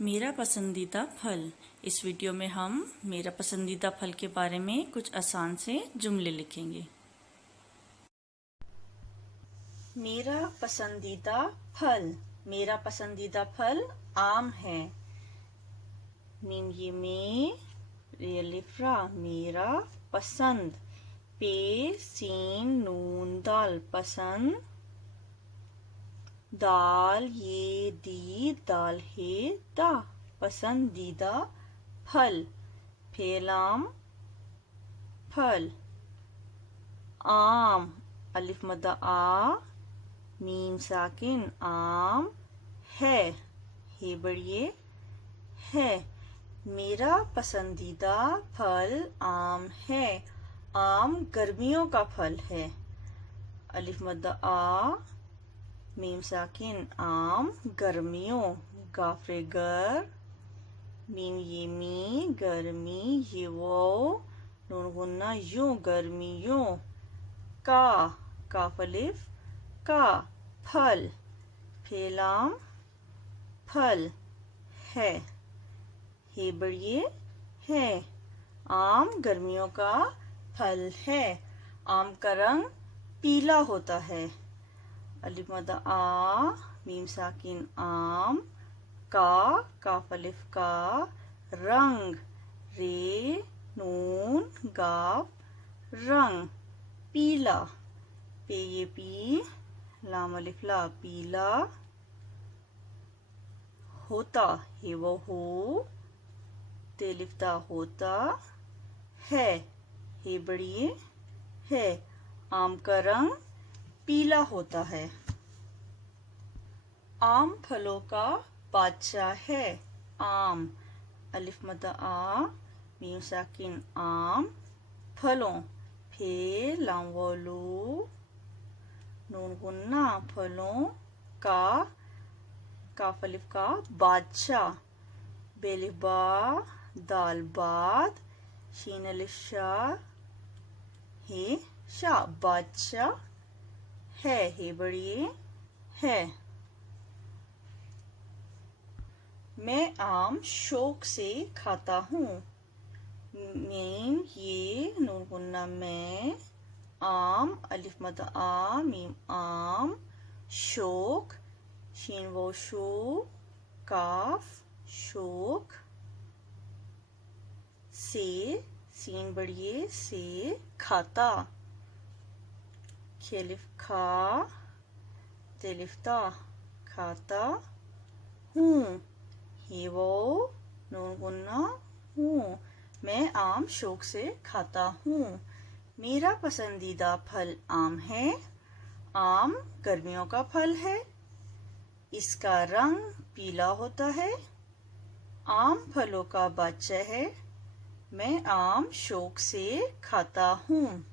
میرا پسندیدہ پھل۔ اس ویڈیو میں ہم میرا پسندیدہ پھل کے بارے میں کچھ آسان سے جملے لکھیں گے۔ میرا پسندیدہ پھل۔ میرا پسندیدہ پھل آم ہے۔ میم یہ میرا پسند، پے سین نون دال پسند، دال یہ دی دال ہے دا پسندیدہ پھل، پھیلام پھل، آم الف مدہ آ میم ساکن آم ہے، ہے بڑھئے ہے۔ میرا پسندیدہ پھل آم ہے۔ آم گرمیوں کا پھل ہے۔ الف مدہ آ میم ساکن آم گرمیوں، گافر گر میم یہ می گرمی یہ وہ نون غنہ یوں گرمیوں، کا کاف الف کا پھل، پھیلام پھل ہے، ہے بڑھئے ہے۔ آم گرمیوں کا پھل ہے۔ آم کا رنگ پیلا ہوتا ہے۔ الف مدہ آ میم ساکن آم کا کاف الف کا رنگ، رے نون گاف رنگ، پیلا، پے یہ پی لام الف لا پیلا، ہوتا ہے وہ ہو تے الف تا ہوتا ہے، ہے بڑھئے ہے۔ آم کا رنگ پیلا ہوتا ہے۔ آم پھلوں کا بادشاہ ہے۔ آم الف مدہ آ میم ساکن آم پھلوں، پھے لام والو نون غنہ پھلوں کا کاف الف کا بادشاہ، بے الف با دال باد شین الف شا ہے شاہ بادشاہ ہے بڑھئے ہے۔ میں آم شوق سے کھاتا ہوں۔ میم یہ نون غنہ میں آم الف مدہ آ میم آم شوق شین و شو کاف شوق سے سین بڑھئے سے کھاتا، کھیلف کھا تیلف تا کھاتا ہوں، ہی وہ نون غنہ ہوں، میں آم شوق سے کھاتا ہوں۔ میرا پسندیدہ پھل آم ہے۔ آم گرمیوں کا پھل ہے۔ اس کا رنگ پیلا ہوتا ہے۔ آم پھلوں کا بادشاہ ہے۔ میں آم شوق سے کھاتا ہوں۔